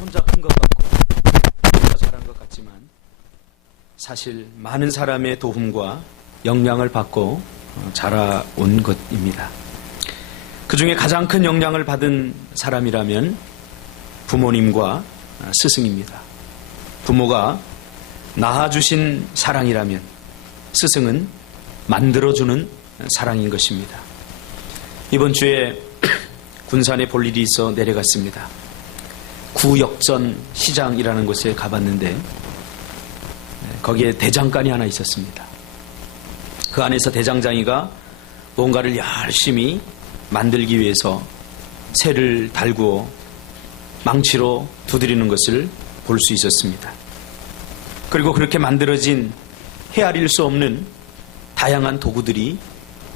혼자 큰 것 같고 혼자 잘한 것 같지만 사실 많은 사람의 도움과 영향을 받고 자라온 것입니다. 그 중에 가장 큰 영향을 받은 사람이라면 부모님과 스승입니다. 부모가 낳아주신 사랑이라면 스승은 만들어주는 사랑인 것입니다. 이번 주에 군산에 볼 일이 있어 내려갔습니다. 구역전 시장이라는 곳에 가봤는데 거기에 대장간이 하나 있었습니다. 그 안에서 대장장이가 뭔가를 열심히 만들기 위해서 새를 달구어 망치로 두드리는 것을 볼 수 있었습니다. 그리고 그렇게 만들어진 헤아릴 수 없는 다양한 도구들이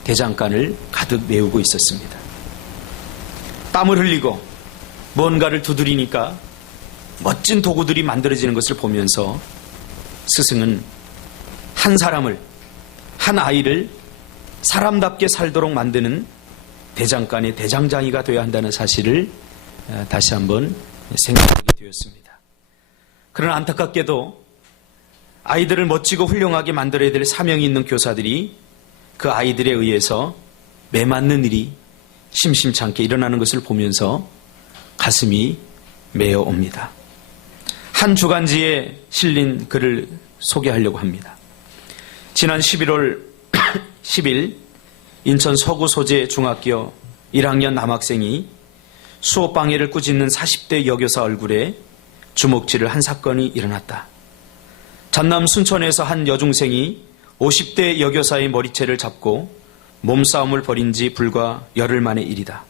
대장간을 가득 메우고 있었습니다. 땀을 흘리고 뭔가를 두드리니까 멋진 도구들이 만들어지는 것을 보면서 스승은 한 사람을, 한 아이를 사람답게 살도록 만드는 대장간의 대장장이가 되어야 한다는 사실을 다시 한번 생각하게 되었습니다. 그러나 안타깝게도 아이들을 멋지고 훌륭하게 만들어야 될 사명이 있는 교사들이 그 아이들에 의해서 매맞는 일이 심심찮게 일어나는 것을 보면서 가슴이 메어옵니다. 한 주간지에 실린 글을 소개하려고 합니다. 지난 11월 10일 인천 서구 소재 중학교 1학년 남학생이 수업 방해를 꾸짖는 40대 여교사 얼굴에 주먹질을 한 사건이 일어났다. 전남 순천에서 한 여중생이 50대 여교사의 머리채를 잡고 몸싸움을 벌인 지 불과 열흘 만의 일이다.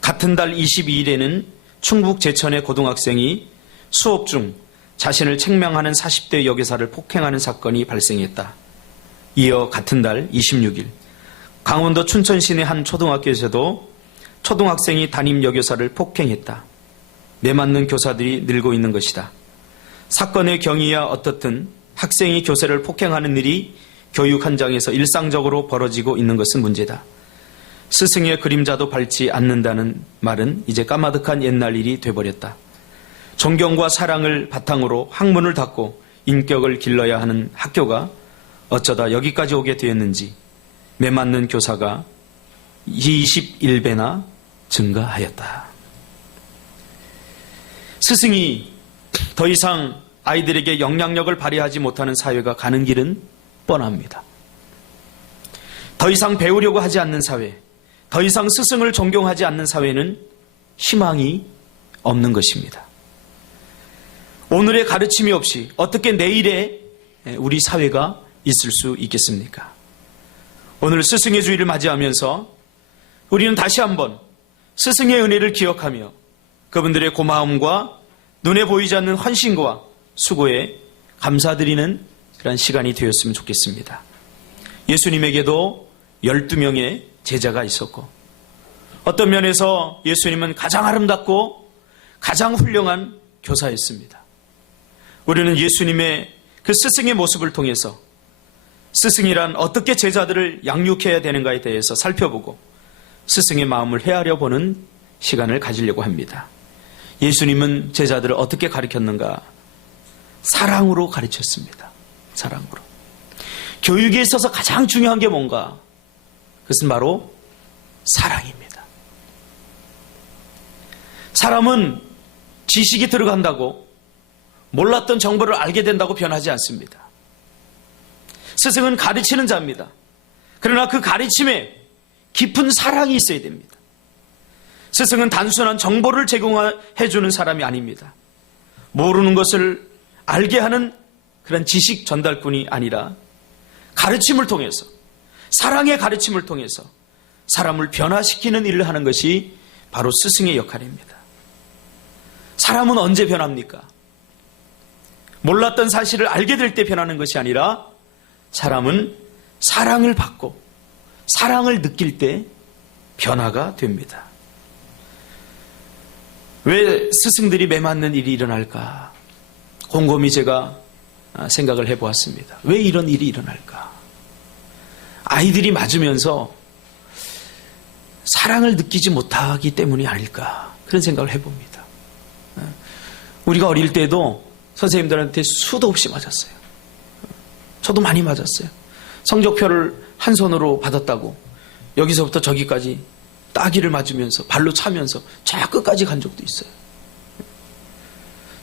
같은 달 22일에는 충북 제천의 고등학생이 수업 중 자신을 책망하는 40대 여교사를 폭행하는 사건이 발생했다. 이어 같은 달 26일 강원도 춘천 시내 한 초등학교에서도 초등학생이 담임 여교사를 폭행했다. 매맞는 교사들이 늘고 있는 것이다. 사건의 경위야 어떻든 학생이 교사를 폭행하는 일이 교육 현장에서 일상적으로 벌어지고 있는 것은 문제다. 스승의 그림자도 밟지 않는다는 말은 이제 까마득한 옛날 일이 돼버렸다. 존경과 사랑을 바탕으로 학문을 닫고 인격을 길러야 하는 학교가 어쩌다 여기까지 오게 되었는지 매맞는 교사가 21배나 증가하였다. 스승이 더 이상 아이들에게 영향력을 발휘하지 못하는 사회가 가는 길은 뻔합니다. 더 이상 배우려고 하지 않는 사회, 더 이상 스승을 존경하지 않는 사회는 희망이 없는 것입니다. 오늘의 가르침이 없이 어떻게 내일의 우리 사회가 있을 수 있겠습니까? 오늘 스승의 주일을 맞이하면서 우리는 다시 한번 스승의 은혜를 기억하며 그분들의 고마움과 눈에 보이지 않는 헌신과 수고에 감사드리는 그런 시간이 되었으면 좋겠습니다. 예수님에게도 12명의 제자가 있었고 어떤 면에서 예수님은 가장 아름답고 가장 훌륭한 교사였습니다. 우리는 예수님의 그 스승의 모습을 통해서 스승이란 어떻게 제자들을 양육해야 되는가에 대해서 살펴보고 스승의 마음을 헤아려 보는 시간을 가지려고 합니다. 예수님은 제자들을 어떻게 가르쳤는가? 사랑으로 가르쳤습니다. 사랑으로. 교육에 있어서 가장 중요한 게 뭔가? 그것은 바로 사랑입니다. 사람은 지식이 들어간다고 몰랐던 정보를 알게 된다고 변하지 않습니다. 스승은 가르치는 자입니다. 그러나 그 가르침에 깊은 사랑이 있어야 됩니다. 스승은 단순한 정보를 제공해주는 사람이 아닙니다. 모르는 것을 알게 하는 그런 지식 전달꾼이 아니라 가르침을 통해서, 사랑의 가르침을 통해서 사람을 변화시키는 일을 하는 것이 바로 스승의 역할입니다. 사람은 언제 변합니까? 몰랐던 사실을 알게 될 때 변하는 것이 아니라 사람은 사랑을 받고 사랑을 느낄 때 변화가 됩니다. 왜 스승들이 매맞는 일이 일어날까? 곰곰이 제가 생각을 해보았습니다. 왜 이런 일이 일어날까? 아이들이 맞으면서 사랑을 느끼지 못하기 때문이 아닐까? 그런 생각을 해봅니다. 우리가 어릴 때도 선생님들한테 수도 없이 맞았어요. 저도 많이 맞았어요. 성적표를 한 손으로 받았다고 여기서부터 저기까지 따기를 맞으면서 발로 차면서 저 끝까지 간 적도 있어요.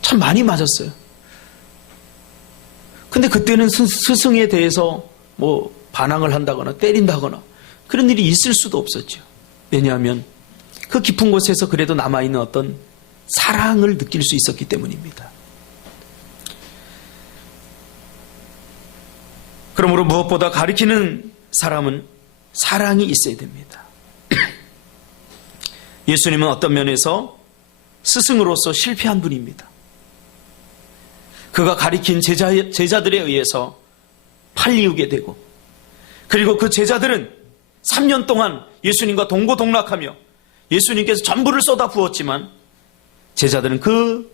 참 많이 맞았어요. 근데 그때는 스승에 대해서 뭐 반항을 한다거나 때린다거나 그런 일이 있을 수도 없었죠. 왜냐하면 그 깊은 곳에서 그래도 남아있는 어떤 사랑을 느낄 수 있었기 때문입니다. 그러므로 무엇보다 가르치는 사람은 사랑이 있어야 됩니다. 예수님은 어떤 면에서 스승으로서 실패한 분입니다. 그가 가리킨 제자들에 의해서 팔리우게 되고, 그리고 그 제자들은 3년 동안 예수님과 동고동락하며 예수님께서 전부를 쏟아 부었지만 제자들은 그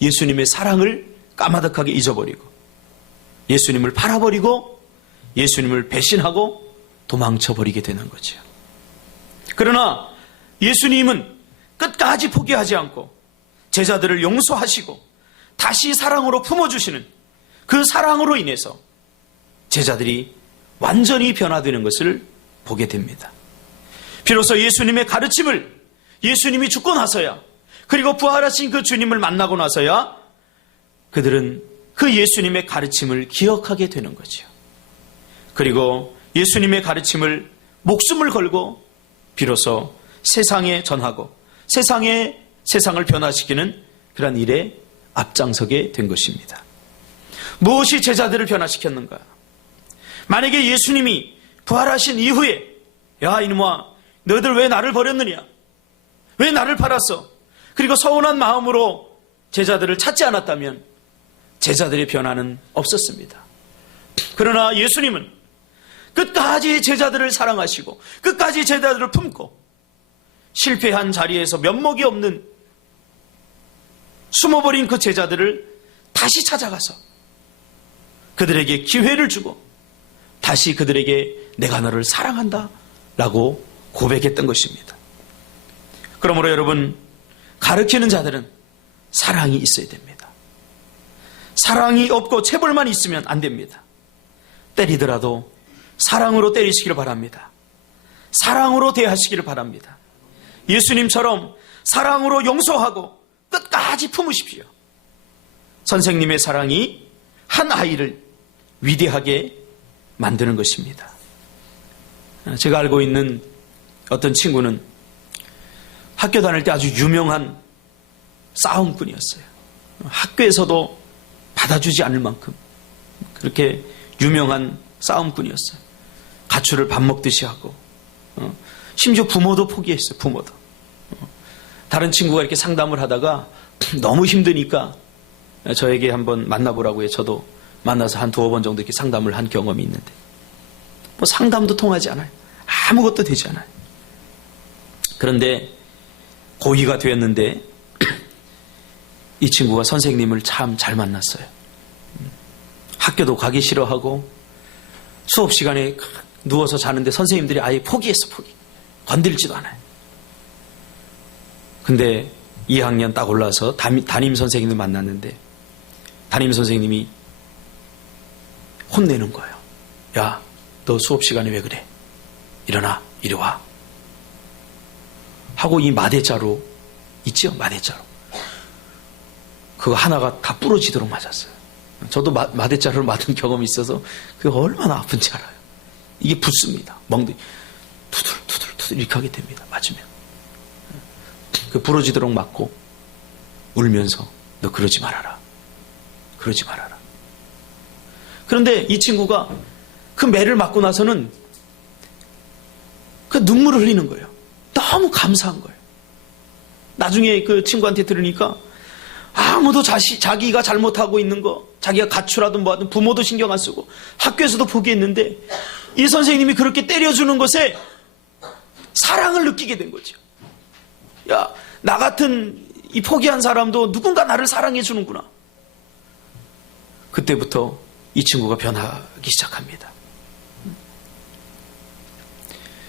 예수님의 사랑을 까마득하게 잊어버리고 예수님을 팔아버리고 예수님을 배신하고 도망쳐버리게 되는 거죠. 그러나 예수님은 끝까지 포기하지 않고 제자들을 용서하시고 다시 사랑으로 품어주시는 그 사랑으로 인해서 제자들이 완전히 변화되는 것을 보게 됩니다. 비로소 예수님의 가르침을 예수님이 죽고 나서야, 그리고 부활하신 그 주님을 만나고 나서야 그들은 그 예수님의 가르침을 기억하게 되는 거죠. 그리고 예수님의 가르침을 목숨을 걸고 비로소 세상에 전하고 세상을 변화시키는 그런 일에 앞장서게 된 것입니다. 무엇이 제자들을 변화시켰는가? 만약에 예수님이 부활하신 이후에 야 이놈아 너희들 왜 나를 버렸느냐? 왜 나를 팔았어? 그리고 서운한 마음으로 제자들을 찾지 않았다면 제자들의 변화는 없었습니다. 그러나 예수님은 끝까지 제자들을 사랑하시고 끝까지 제자들을 품고 실패한 자리에서 면목이 없는 숨어버린 그 제자들을 다시 찾아가서 그들에게 기회를 주고 다시 그들에게 내가 너를 사랑한다 라고 고백했던 것입니다. 그러므로 여러분, 가르치는 자들은 사랑이 있어야 됩니다. 사랑이 없고 체벌만 있으면 안 됩니다. 때리더라도 사랑으로 때리시기를 바랍니다. 사랑으로 대하시기를 바랍니다. 예수님처럼 사랑으로 용서하고 끝까지 품으십시오. 선생님의 사랑이 한 아이를 위대하게 만드는 것입니다. 제가 알고 있는 어떤 친구는 학교 다닐 때 아주 유명한 싸움꾼이었어요. 학교에서도 받아주지 않을 만큼 그렇게 유명한 싸움꾼이었어요. 가출을 밥 먹듯이 하고 심지어 부모도 포기했어요. 부모도. 다른 친구가 이렇게 상담을 하다가 너무 힘드니까 저에게 한번 만나보라고 해요. 저도 만나서 한 두어 번 정도 이렇게 상담을 한 경험이 있는데 뭐 상담도 통하지 않아요. 아무것도 되지 않아요. 그런데 고2가 되었는데 이 친구가 선생님을 참 잘 만났어요. 학교도 가기 싫어하고 수업 시간에 누워서 자는데 선생님들이 아예 포기했어. 건들지도 않아요. 근데 2학년 딱 올라서 담임 선생님을 만났는데 담임 선생님이 혼내는 거예요. 야, 너 수업 시간에 왜 그래? 일어나, 이리 와. 하고 이 마대자루 있죠? 마대자루. 그거 하나가 다 부러지도록 맞았어요. 저도 마대자루를 맞은 경험이 있어서 그게 얼마나 아픈지 알아요. 이게 붙습니다. 멍들이 투들 이렇게 하게 됩니다. 맞으면. 그 부러지도록 맞고 울면서 너 그러지 말아라. 그러지 말아라. 그런데 이 친구가 그 매를 맞고 나서는 그 눈물을 흘리는 거예요. 너무 감사한 거예요. 나중에 그 친구한테 들으니까 아무도 자기가 잘못하고 있는 거, 자기가 가출하든 뭐하든 부모도 신경 안 쓰고 학교에서도 포기했는데 이 선생님이 그렇게 때려주는 것에 사랑을 느끼게 된 거죠. 야, 나 같은 이 포기한 사람도 누군가 나를 사랑해 주는구나. 그때부터 이 친구가 변하기 시작합니다.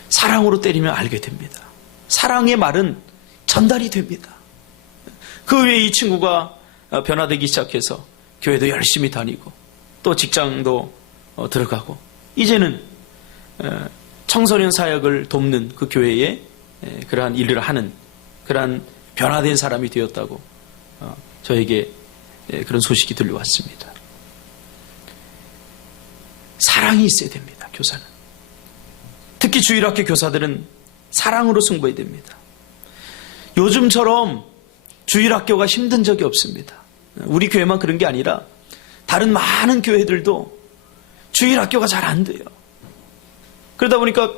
사랑으로 때리면 알게 됩니다. 사랑의 말은 전달이 됩니다. 그 후에 이 친구가 변화되기 시작해서 교회도 열심히 다니고 또 직장도 들어가고 이제는 청소년 사역을 돕는 그 교회에 그러한 일을 하는 그러한 변화된 사람이 되었다고 저에게 그런 소식이 들려왔습니다. 사랑이 있어야 됩니다. 교사는. 특히 주일학교 교사들은 사랑으로 승부해야 됩니다. 요즘처럼 주일학교가 힘든 적이 없습니다. 우리 교회만 그런 게 아니라 다른 많은 교회들도 주일학교가 잘 안 돼요. 그러다 보니까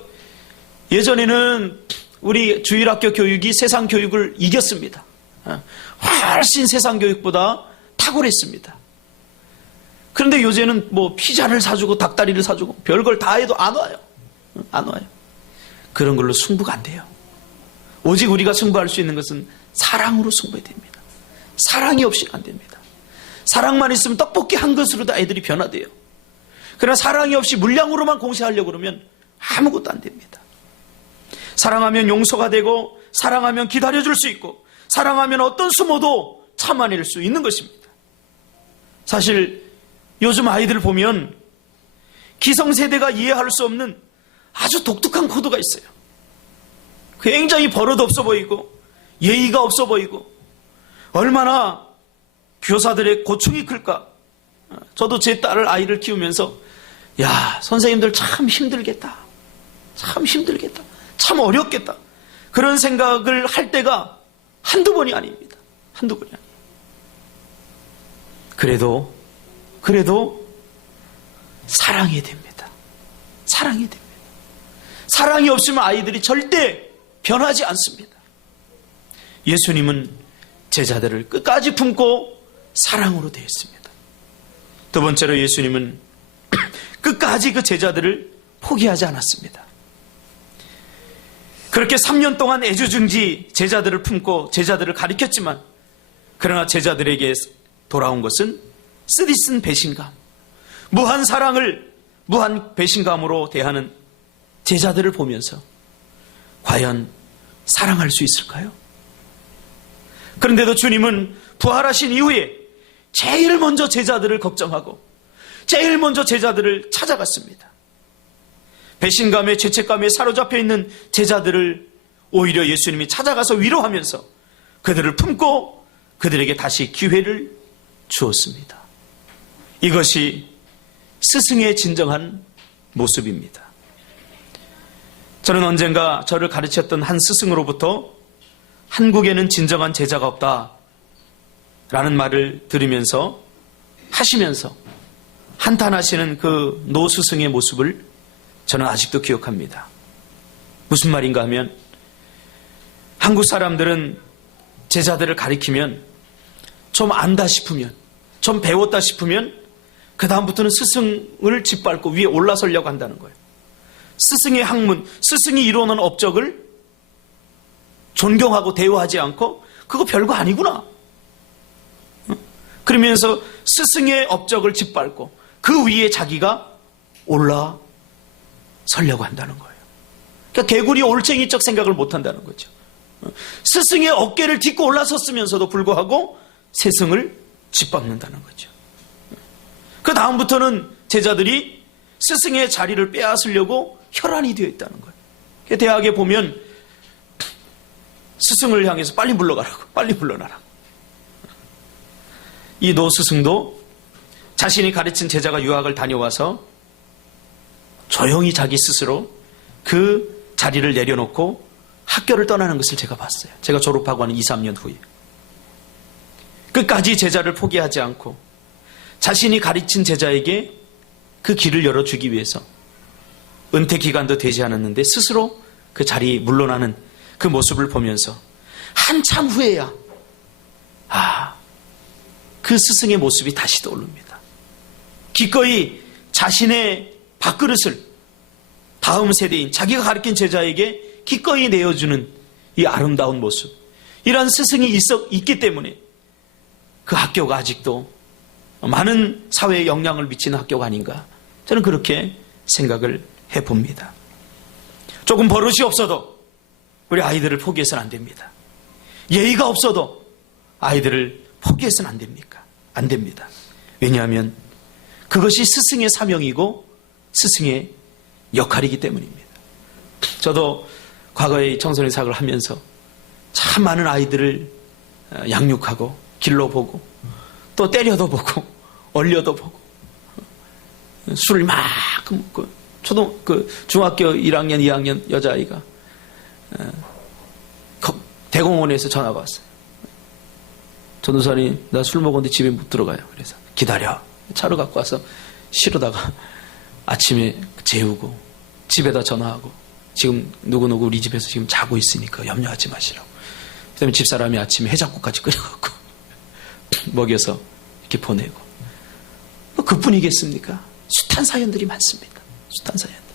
예전에는 우리 주일학교 교육이 세상 교육을 이겼습니다. 훨씬 세상 교육보다 탁월했습니다. 그런데 요새는 뭐 피자를 사주고 닭다리를 사주고 별걸 다 해도 안 와요. 안 와요. 그런 걸로 승부가 안 돼요. 오직 우리가 승부할 수 있는 것은 사랑으로 승부해야 됩니다. 사랑이 없이는 안 됩니다. 사랑만 있으면 떡볶이 한 그릇으로도 애들이 변화돼요. 그러나 사랑이 없이 물량으로만 공세하려고 그러면 아무것도 안 됩니다. 사랑하면 용서가 되고 사랑하면 기다려줄 수 있고 사랑하면 어떤 수모도 참아낼 수 있는 것입니다. 사실 요즘 아이들 보면 기성세대가 이해할 수 없는 아주 독특한 코드가 있어요. 굉장히 버릇 없어 보이고 예의가 없어 보이고 얼마나 교사들의 고충이 클까. 저도 제 딸을 아이를 키우면서 야, 선생님들 참 힘들겠다. 참 힘들겠다. 참 어렵겠다. 그런 생각을 할 때가 한두 번이 아닙니다. 한두 번이 아니에요. 그래도 사랑해야 됩니다. 사랑해야 됩니다. 사랑이 없으면 아이들이 절대 변하지 않습니다. 예수님은 제자들을 끝까지 품고 사랑으로 대했습니다. 두 번째로 예수님은 끝까지 그 제자들을 포기하지 않았습니다. 그렇게 3년 동안 애주중지 제자들을 품고 제자들을 가르쳤지만 그러나 제자들에게 돌아온 것은 쓰디쓴 배신감, 무한 사랑을 무한 배신감으로 대하는 제자들을 보면서 과연 사랑할 수 있을까요? 그런데도 주님은 부활하신 이후에 제일 먼저 제자들을 걱정하고 제일 먼저 제자들을 찾아갔습니다. 배신감에 죄책감에 사로잡혀 있는 제자들을 오히려 예수님이 찾아가서 위로하면서 그들을 품고 그들에게 다시 기회를 주었습니다. 이것이 스승의 진정한 모습입니다. 저는 언젠가 저를 가르쳤던 한 스승으로부터 한국에는 진정한 제자가 없다 라는 말을 들으면서 하시면서 한탄하시는 그 노 스승의 모습을 저는 아직도 기억합니다. 무슨 말인가 하면 한국 사람들은 제자들을 가리키면 좀 안다 싶으면 좀 배웠다 싶으면 그 다음부터는 스승을 짓밟고 위에 올라서려고 한다는 거예요. 스승의 학문, 스승이 이루어놓은 업적을 존경하고 대우하지 않고 그거 별거 아니구나. 그러면서 스승의 업적을 짓밟고 그 위에 자기가 올라서려고 한다는 거예요. 그러니까 개구리 올챙이적 생각을 못한다는 거죠. 스승의 어깨를 딛고 올라섰으면서도 불구하고 스승을 짓밟는다는 거죠. 그 다음부터는 제자들이 스승의 자리를 빼앗으려고 혈안이 되어 있다는 거예요. 대학에 보면 스승을 향해서 빨리 물러가라고, 빨리 물러나라고. 이 노 스승도 자신이 가르친 제자가 유학을 다녀와서 조용히 자기 스스로 그 자리를 내려놓고 학교를 떠나는 것을 제가 봤어요. 제가 졸업하고 한 2, 3년 후에. 끝까지 제자를 포기하지 않고 자신이 가르친 제자에게 그 길을 열어주기 위해서 은퇴 기간도 되지 않았는데 스스로 그 자리에 물러나는 그 모습을 보면서 한참 후에야 그 스승의 모습이 다시 떠오릅니다. 기꺼이 자신의 밥그릇을 다음 세대인 자기가 가르친 제자에게 기꺼이 내어주는 이 아름다운 모습, 이러한 스승이 있기 때문에 그 학교가 아직도 많은 사회에 영향을 미치는 학교가 아닌가, 저는 그렇게 생각을 해봅니다. 조금 버릇이 없어도 우리 아이들을 포기해서는 안 됩니다. 예의가 없어도 아이들을 포기해서는 안 됩니까? 안 됩니다. 왜냐하면 그것이 스승의 사명이고 스승의 역할이기 때문입니다. 저도 과거에 청소년 사역을 하면서 참 많은 아이들을 양육하고 길러보고 또 때려도 보고 얼려도 보고 술을 막 먹고 중학교 1학년 2학년 여자아이가 대공원에서 전화가 왔어요. 전도사님, 나 술 먹었는데 집에 못 들어가요. 그래서 기다려. 차로 갖고 와서 실어다가 아침에 재우고 집에다 전화하고 지금 누구누구 우리 집에서 지금 자고 있으니까 염려하지 마시라고. 그 다음에 집사람이 아침에 해장국까지 끓여갖고 먹여서 이렇게 보내고. 뭐 그뿐이겠습니까? 숱한 사연들이 많습니다. 숱한 사연들.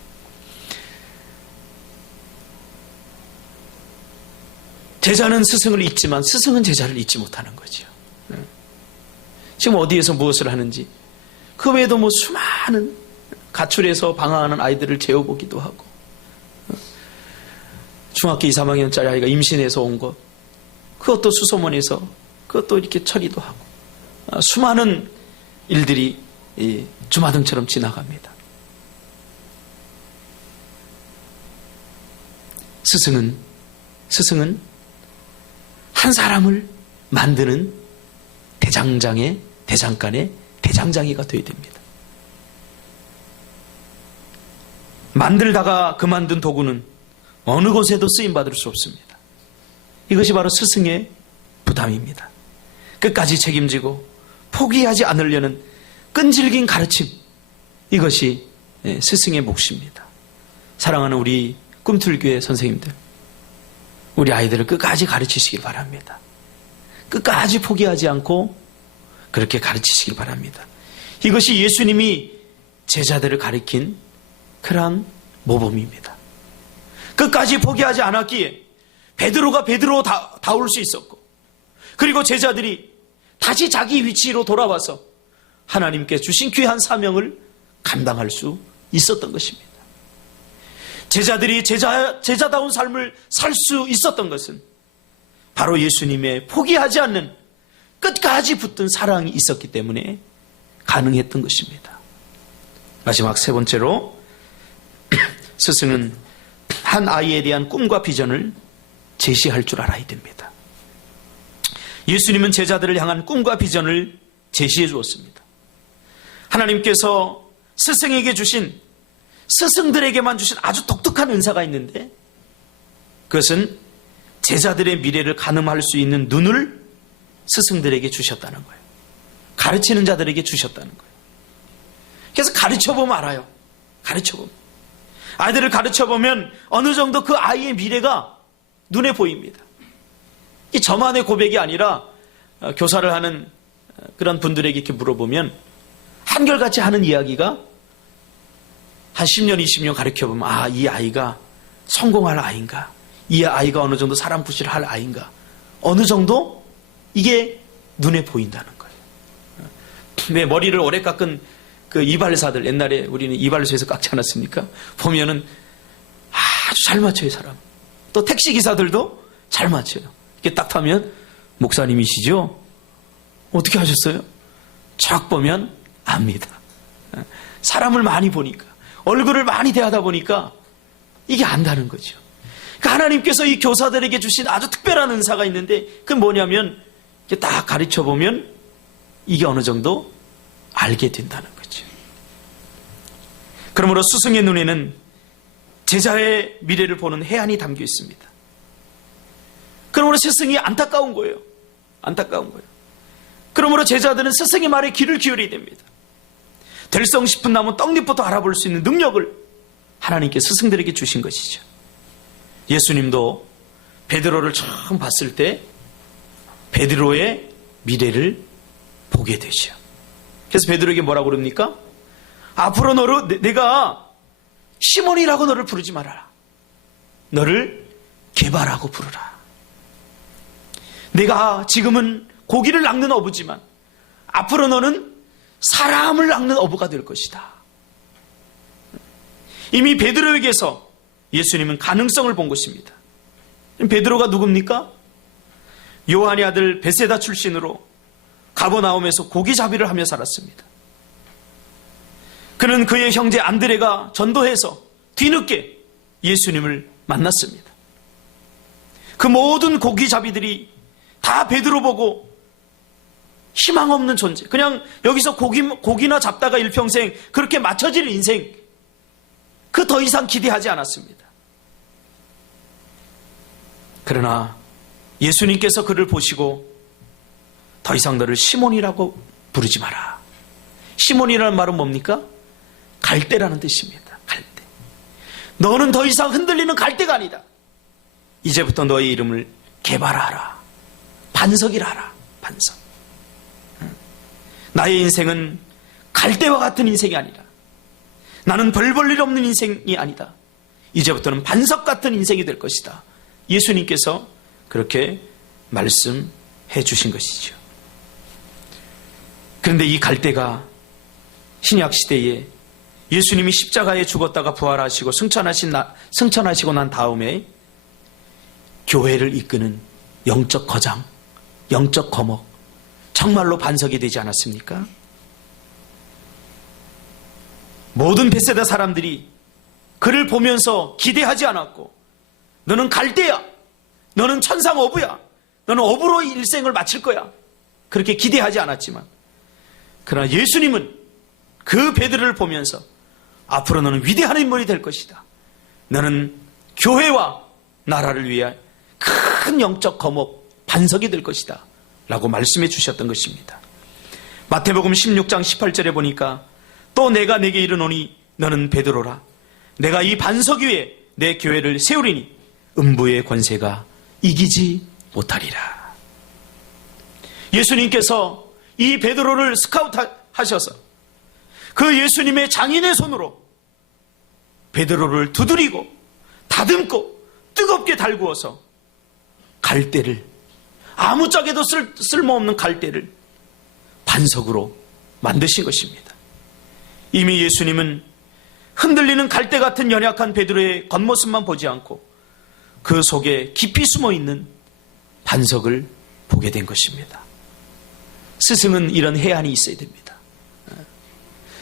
제자는 스승을 잊지만 스승은 제자를 잊지 못하는 거죠. 지금 어디에서 무엇을 하는지 그 외에도 뭐 수많은 가출해서 방황하는 아이들을 재워보기도 하고 중학교 2, 3학년짜리 아이가 임신해서 온 것 그것도 수소문해서 그것도 이렇게 처리도 하고 수많은 일들이 주마등처럼 지나갑니다. 스승은 한 사람을 만드는 대장간의 대장장이가 되어야 됩니다. 만들다가 그만둔 도구는 어느 곳에도 쓰임받을 수 없습니다. 이것이 바로 스승의 부담입니다. 끝까지 책임지고 포기하지 않으려는 끈질긴 가르침, 이것이 스승의 몫입니다. 사랑하는 우리 꿈틀교회 선생님들, 우리 아이들을 끝까지 가르치시길 바랍니다. 끝까지 포기하지 않고 그렇게 가르치시길 바랍니다. 이것이 예수님이 제자들을 가르친 그러한 모범입니다. 끝까지 포기하지 않았기에 베드로가 베드로다울 수 있었고, 그리고 제자들이 다시 자기 위치로 돌아와서 하나님께 주신 귀한 사명을 감당할 수 있었던 것입니다. 제자들이 제자다운 삶을 살 수 있었던 것은 바로 예수님의 포기하지 않는 끝까지 붙든 사랑이 있었기 때문에 가능했던 것입니다. 마지막 세 번째로 스승은 한 아이에 대한 꿈과 비전을 제시할 줄 알아야 됩니다. 예수님은 제자들을 향한 꿈과 비전을 제시해 주었습니다. 하나님께서 스승에게 주신, 스승들에게만 주신 아주 독특한 은사가 있는데, 그것은 제자들의 미래를 가늠할 수 있는 눈을 스승들에게 주셨다는 거예요. 가르치는 자들에게 주셨다는 거예요. 그래서 가르쳐보면 알아요. 가르쳐보면. 아이들을 가르쳐보면 어느 정도 그 아이의 미래가 눈에 보입니다. 이 저만의 고백이 아니라 교사를 하는 그런 분들에게 이렇게 물어보면 한결같이 하는 이야기가 한 10년, 20년 가르쳐보면 이 아이가 성공할 아이인가, 이 아이가 어느 정도 사람 부시를 할 아이인가, 어느 정도 이게 눈에 보인다는 거예요. 왜 머리를 오래 깎은 그 이발사들, 옛날에 우리는 이발소에서 깎지 않았습니까? 보면은 아주 잘 맞춰요, 사람. 또 택시기사들도 잘 맞춰요. 이렇게 딱 타면 목사님이시죠? 어떻게 하셨어요? 쫙 보면 압니다. 사람을 많이 보니까, 얼굴을 많이 대하다 보니까 이게 안다는 거죠. 그러니까 하나님께서 이 교사들에게 주신 아주 특별한 은사가 있는데, 그건 뭐냐면 이렇게 딱 가르쳐 보면 이게 어느 정도 알게 된다는 거죠. 그러므로 스승의 눈에는 제자의 미래를 보는 해안이 담겨 있습니다. 그러므로 스승이 안타까운 거예요. 안타까운 거예요. 그러므로 제자들은 스승의 말에 귀를 기울여야 됩니다. 될성 싶은 나무 떡잎부터 알아볼 수 있는 능력을 하나님께 스승들에게 주신 것이죠. 예수님도 베드로를 처음 봤을 때 베드로의 미래를 보게 되죠. 그래서 베드로에게 뭐라고 그럽니까? 앞으로 내가 시몬이라고 너를 부르지 말아라. 너를 게바라고 부르라. 내가 지금은 고기를 낚는 어부지만 앞으로 너는 사람을 낚는 어부가 될 것이다. 이미 베드로에게서 예수님은 가능성을 본 것입니다. 베드로가 누굽니까? 요한의 아들 베세다 출신으로 가버나움에서 고기잡이를 하며 살았습니다. 그는 그의 형제 안드레가 전도해서 뒤늦게 예수님을 만났습니다. 그 모든 고기잡이들이 다 베드로 보고 희망 없는 존재, 그냥 여기서 고기나 잡다가 일평생 그렇게 맞춰질 인생, 그 더 이상 기대하지 않았습니다. 그러나 예수님께서 그를 보시고 더 이상 너를 시몬이라고 부르지 마라. 시몬이라는 말은 뭡니까? 갈대라는 뜻입니다. 갈대. 너는 더 이상 흔들리는 갈대가 아니다. 이제부터 너의 이름을 게바라하라. 반석이라 하라. 반석. 나의 인생은 갈대와 같은 인생이 아니라, 나는 별 볼 일 없는 인생이 아니다. 이제부터는 반석 같은 인생이 될 것이다. 예수님께서 그렇게 말씀해 주신 것이죠. 그런데 이 갈대가 신약 시대에 예수님이 십자가에 죽었다가 부활하시고 승천하시고 난 다음에 교회를 이끄는 영적 거장, 영적 거목, 정말로 반석이 되지 않았습니까? 모든 벳세다 사람들이 그를 보면서 기대하지 않았고, 너는 갈대야, 너는 천상 어부야, 너는 어부로 일생을 마칠 거야, 그렇게 기대하지 않았지만, 그러나 예수님은 그 베드로를 보면서 앞으로 너는 위대한 인물이 될 것이다. 너는 교회와 나라를 위해 큰 영적 거목, 반석이 될 것이다 라고 말씀해 주셨던 것입니다. 마태복음 16장 18절에 보니까 또 내가 내게 이르노니 너는 베드로라. 내가 이 반석 위에 내 교회를 세우리니 음부의 권세가 이기지 못하리라. 예수님께서 이 베드로를 스카우트하셔서 그 예수님의 장인의 손으로 베드로를 두드리고 다듬고 뜨겁게 달구어서 갈대를, 아무짝에도 쓸모없는 갈대를 반석으로 만드신 것입니다. 이미 예수님은 흔들리는 갈대 같은 연약한 베드로의 겉모습만 보지 않고 그 속에 깊이 숨어있는 반석을 보게 된 것입니다. 스승은 이런 해안이 있어야 됩니다.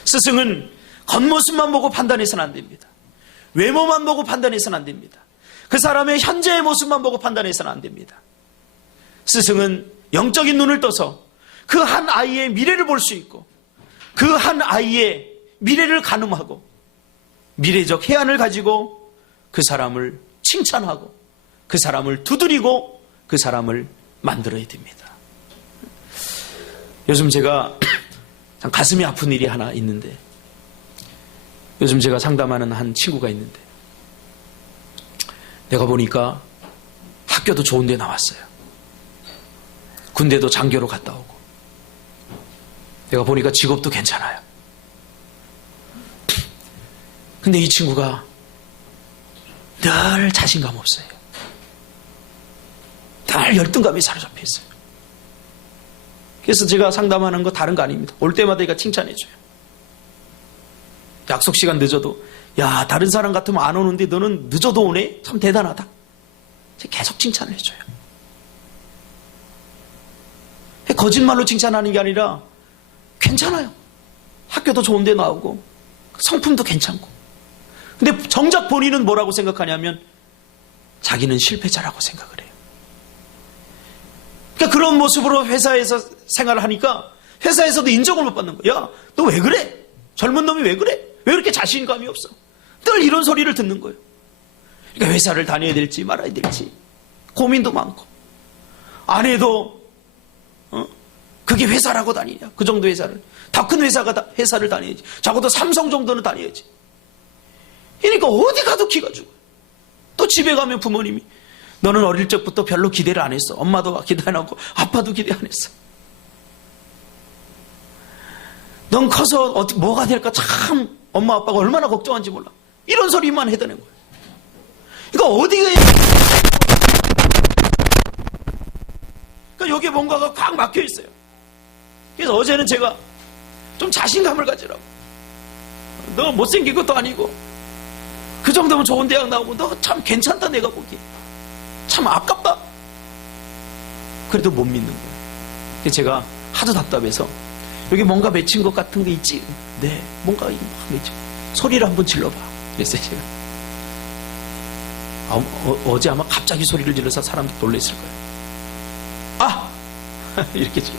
스승은 겉모습만 보고 판단해서는 안 됩니다. 외모만 보고 판단해서는 안 됩니다. 그 사람의 현재의 모습만 보고 판단해서는 안 됩니다. 스승은 영적인 눈을 떠서 그 한 아이의 미래를 볼 수 있고, 그 한 아이의 미래를 가늠하고 미래적 해안을 가지고 그 사람을 칭찬하고 그 사람을 두드리고 그 사람을 만들어야 됩니다. 요즘 제가 참 가슴이 아픈 일이 하나 있는데, 요즘 제가 상담하는 한 친구가 있는데, 내가 보니까 학교도 좋은 데 나왔어요. 군대도 장교로 갔다 오고, 내가 보니까 직업도 괜찮아요. 근데 이 친구가 늘 자신감 없어요. 늘 열등감이 사로잡혀 있어요. 그래서 제가 상담하는 거 다른 거 아닙니다. 올 때마다 얘가 칭찬해줘요. 약속 시간 늦어도, 야, 다른 사람 같으면 안 오는데 너는 늦어도 오네? 참 대단하다. 제가 계속 칭찬을 해줘요. 거짓말로 칭찬하는 게 아니라 괜찮아요. 학교도 좋은 데 나오고 성품도 괜찮고. 근데 정작 본인은 뭐라고 생각하냐면 자기는 실패자라고 생각을 해요. 그러니까 그런 모습으로 회사에서 생활을 하니까 회사에서도 인정을 못 받는 거야. 야, 너 왜 그래? 젊은 놈이 왜 그래? 왜 그렇게 자신감이 없어? 늘 이런 소리를 듣는 거예요. 그러니까 회사를 다녀야 될지 말아야 될지 고민도 많고, 아내도 그게 회사라고 다니냐? 그 정도 회사를, 더 큰 회사를 다녀야지. 적어도 삼성 정도는 다녀야지. 그러니까 어디 가도 기가 죽어요. 또 집에 가면 부모님이, 너는 어릴 적부터 별로 기대를 안 했어. 엄마도 기대 안 하고 아빠도 기대 안 했어. 넌 커서 뭐가 될까 참 엄마 아빠가 얼마나 걱정한지 몰라. 이런 소리만 해대는 거예요. 그러니까 어디에, 그러니까 여기에 뭔가가 꽉 막혀 있어요. 그래서 어제는 제가 좀 자신감을 가지라고. 너 못생긴 것도 아니고 그 정도면 좋은 대학 나오고 너 참 괜찮다, 내가 보기에 참 아깝다. 그래도 못 믿는 거예요. 그래서 제가 하도 답답해서 여기 뭔가 맺힌 것 같은 게 있지? 네, 뭔가 막 맺힌. 소리를 한번 질러봐. 그랬어요, 제가. 어제 아마 갑자기 소리를 질러서 사람들이 놀랬을 거예요. 아! 이렇게 질러.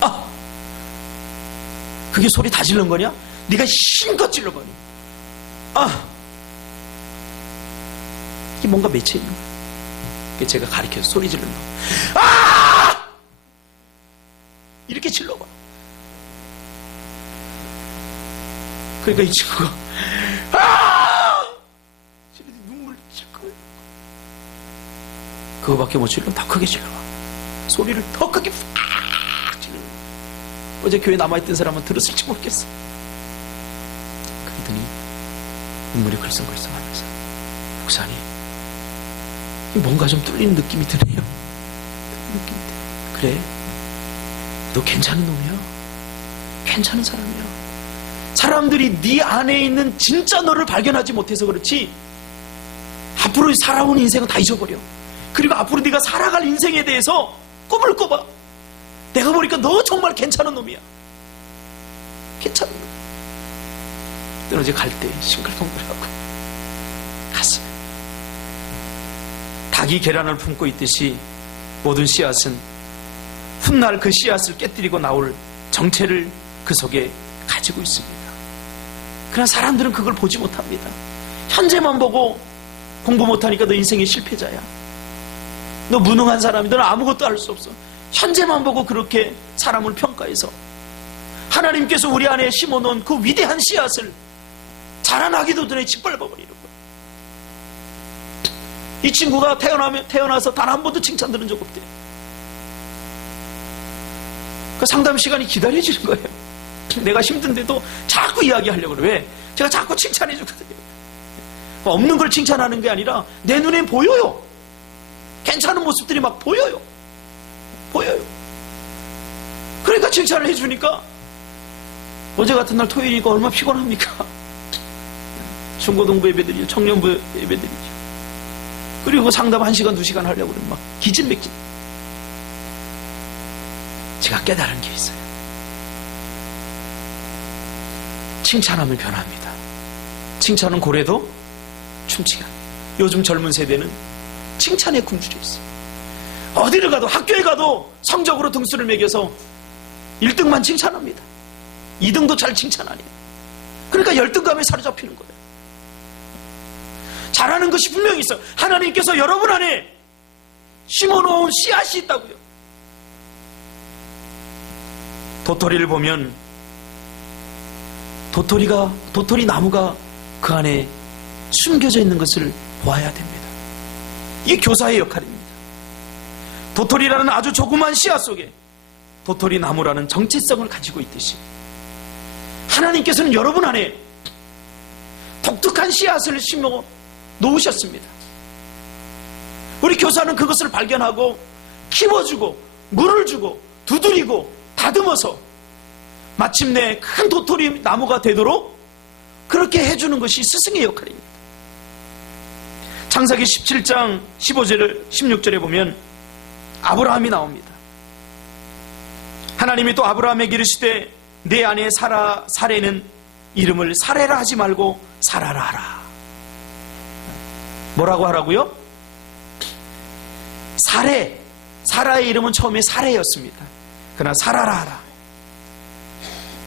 아! 그게 소리 다 질른 거냐? 네가 힘껏 질러버려. 아! 이게 뭔가 맺혀 있는 거예요. 그게 제가 가르쳐서 소리 지르는 거. 아! 이렇게 질러봐. 그러니까 이 친구가 아! 눈물 칠 거예요. 그거밖에 못 질러. 더 크게 질러봐. 소리를 더 크게 팍 질러. 어제 교회 남아있던 사람은 들었을지 모르겠어. 그러더니 눈물이 글썽글썽하면서 목사님, 뭔가 좀 뚫리는 느낌이 드네요. 그래, 너 괜찮은 놈이야. 괜찮은 사람이야. 사람들이 네 안에 있는 진짜 너를 발견하지 못해서 그렇지, 앞으로 살아온 인생은 다 잊어버려. 그리고 앞으로 네가 살아갈 인생에 대해서 꿈을 꿔봐. 내가 보니까 너 정말 괜찮은 놈이야. 괜찮은 놈. 어제 갈 때 싱글벙글하고 갔어요. 닭이 계란을 품고 있듯이 모든 씨앗은 훗날 그 씨앗을 깨뜨리고 나올 정체를 그 속에 가지고 있습니다. 그러나 사람들은 그걸 보지 못합니다. 현재만 보고 공부 못하니까 너 인생의 실패자야. 너 무능한 사람이, 너는 아무것도 할 수 없어. 현재만 보고 그렇게 사람을 평가해서 하나님께서 우리 안에 심어놓은 그 위대한 씨앗을 자라나기도 전에 짓밟아버리는 거예요. 이 친구가 태어나서 단 한 번도 칭찬 들은 적 없대요. 그 상담 시간이 기다려지는 거예요. 내가 힘든데도 자꾸 이야기하려고 그래. 왜? 제가 자꾸 칭찬해 주거든요. 없는 걸 칭찬하는 게 아니라 내 눈에 보여요. 괜찮은 모습들이 막 보여요. 보여요. 그러니까 칭찬을 해주니까 어제 같은 날 토요일이니까 얼마나 피곤합니까? 중고등부 예배들이죠. 청년부 예배들이죠. 그리고 상담 1시간, 2시간 하려고 그러면 막 기진맥진. 제가 깨달은 게 있어요. 칭찬하면 변합니다. 칭찬은 고래도 춤추게 합니다. 요즘 젊은 세대는 칭찬에 굶주려 있어요. 어디를 가도, 학교에 가도 성적으로 등수를 매겨서 1등만 칭찬합니다. 2등도 잘 칭찬 안 해요. 그러니까 열등감에 사로잡히는 거예요. 잘하는 것이 분명히 있어요. 하나님께서 여러분 안에 심어놓은 씨앗이 있다고요. 도토리를 보면 도토리 나무가 그 안에 숨겨져 있는 것을 보아야 됩니다. 이게 교사의 역할입니다. 도토리라는 아주 조그만 씨앗 속에 도토리 나무라는 정체성을 가지고 있듯이 하나님께서는 여러분 안에 독특한 씨앗을 심어 놓으셨습니다. 우리 교사는 그것을 발견하고 키워주고 물을 주고 두드리고 다듬어서 마침내 큰 도토리 나무가 되도록 그렇게 해주는 것이 스승의 역할입니다. 창세기 17장 15절 16절에 보면 아브라함이 나옵니다. 하나님이 또 아브라함에게 이르시되 내 아내 사레는 이름을 사레라 하지 말고 사라라 하라. 뭐라고 하라고요? 사라의 이름은 처음에 사레였습니다. 그러나 사라라 하라.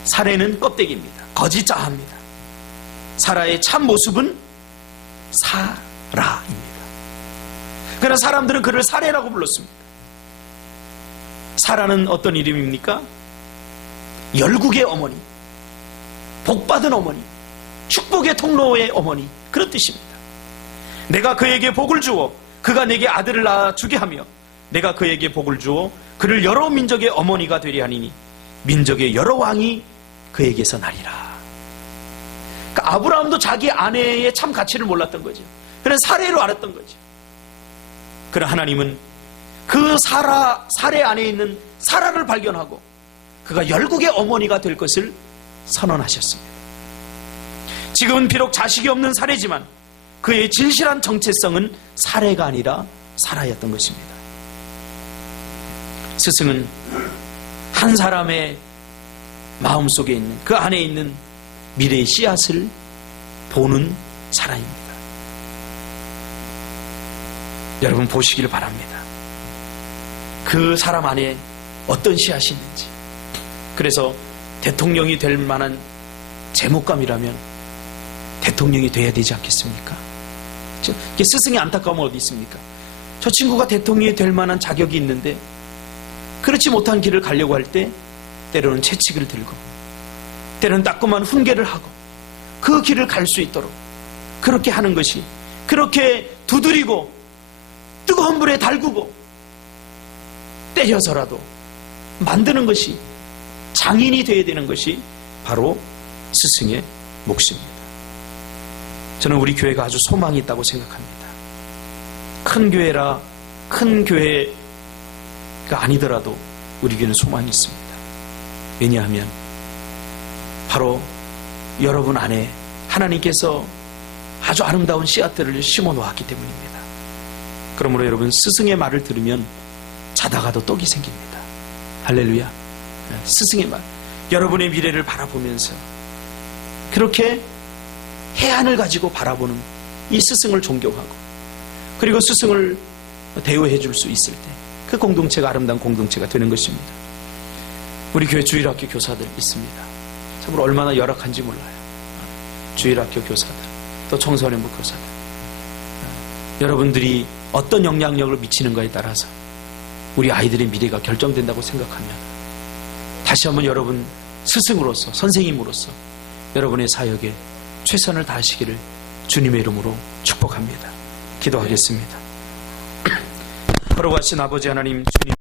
사레는 껍데기입니다. 거짓자합니다. 사라의 참 모습은 사라입니다. 그러나 사람들은 그를 사레라고 불렀습니다. 사라는 어떤 이름입니까? 열국의 어머니, 복받은 어머니, 축복의 통로의 어머니, 그런 뜻입니다. 내가 그에게 복을 주어 그가 내게 아들을 낳아주게 하며 내가 그에게 복을 주어 그를 여러 민족의 어머니가 되리 하니니 민족의 여러 왕이 그에게서 나리라. 그러니까 아브라함도 자기 아내의 참 가치를 몰랐던 거죠. 그래서 사레로 알았던 거죠. 그러나 하나님은 그 사레 안에 있는 사라를 발견하고 그가 열국의 어머니가 될 것을 선언하셨습니다. 지금은 비록 자식이 없는 사레지만 그의 진실한 정체성은 사레가 아니라 사라였던 것입니다. 스승은 한 사람의 마음속에 있는, 그 안에 있는 미래의 씨앗을 보는 사람입니다. 여러분 보시기를 바랍니다. 그 사람 안에 어떤 씨앗이 있는지. 그래서 대통령이 될 만한 제목감이라면 대통령이 돼야 되지 않겠습니까? 이게 스승의 안타까움은 어디 있습니까? 저 친구가 대통령이 될 만한 자격이 있는데 그렇지 못한 길을 가려고 할 때 때로는 채찍을 들고 때로는 따끔한 훈계를 하고 그 길을 갈 수 있도록 그렇게 하는 것이, 그렇게 두드리고 뜨거운 불에 달구고 때려서라도 만드는 것이, 장인이 되어야 되는 것이 바로 스승의 몫입니다. 저는 우리 교회가 아주 소망이 있다고 생각합니다. 큰 교회라 큰 교회가 아니더라도 우리 교회는 소망이 있습니다. 왜냐하면 바로 여러분 안에 하나님께서 아주 아름다운 씨앗들을 심어 놓았기 때문입니다. 그러므로 여러분 스승의 말을 들으면 자다가도 떡이 생깁니다. 할렐루야. 스승의 말, 여러분의 미래를 바라보면서 그렇게 해안을 가지고 바라보는 이 스승을 존경하고 그리고 스승을 대우해 줄 수 있을 때 그 공동체가 아름다운 공동체가 되는 것입니다. 우리 교회 주일학교 교사들 있습니다. 참으로 얼마나 열악한지 몰라요. 주일학교 교사들, 또 청소년부 교사들, 여러분들이 어떤 영향력을 미치는가에 따라서 우리 아이들의 미래가 결정된다고 생각하면 다시 한번 여러분 스승으로서, 선생님으로서 여러분의 사역에 최선을 다하시기를 주님의 이름으로 축복합니다. 기도하겠습니다. 걸어가신 아버지 하나님, 주님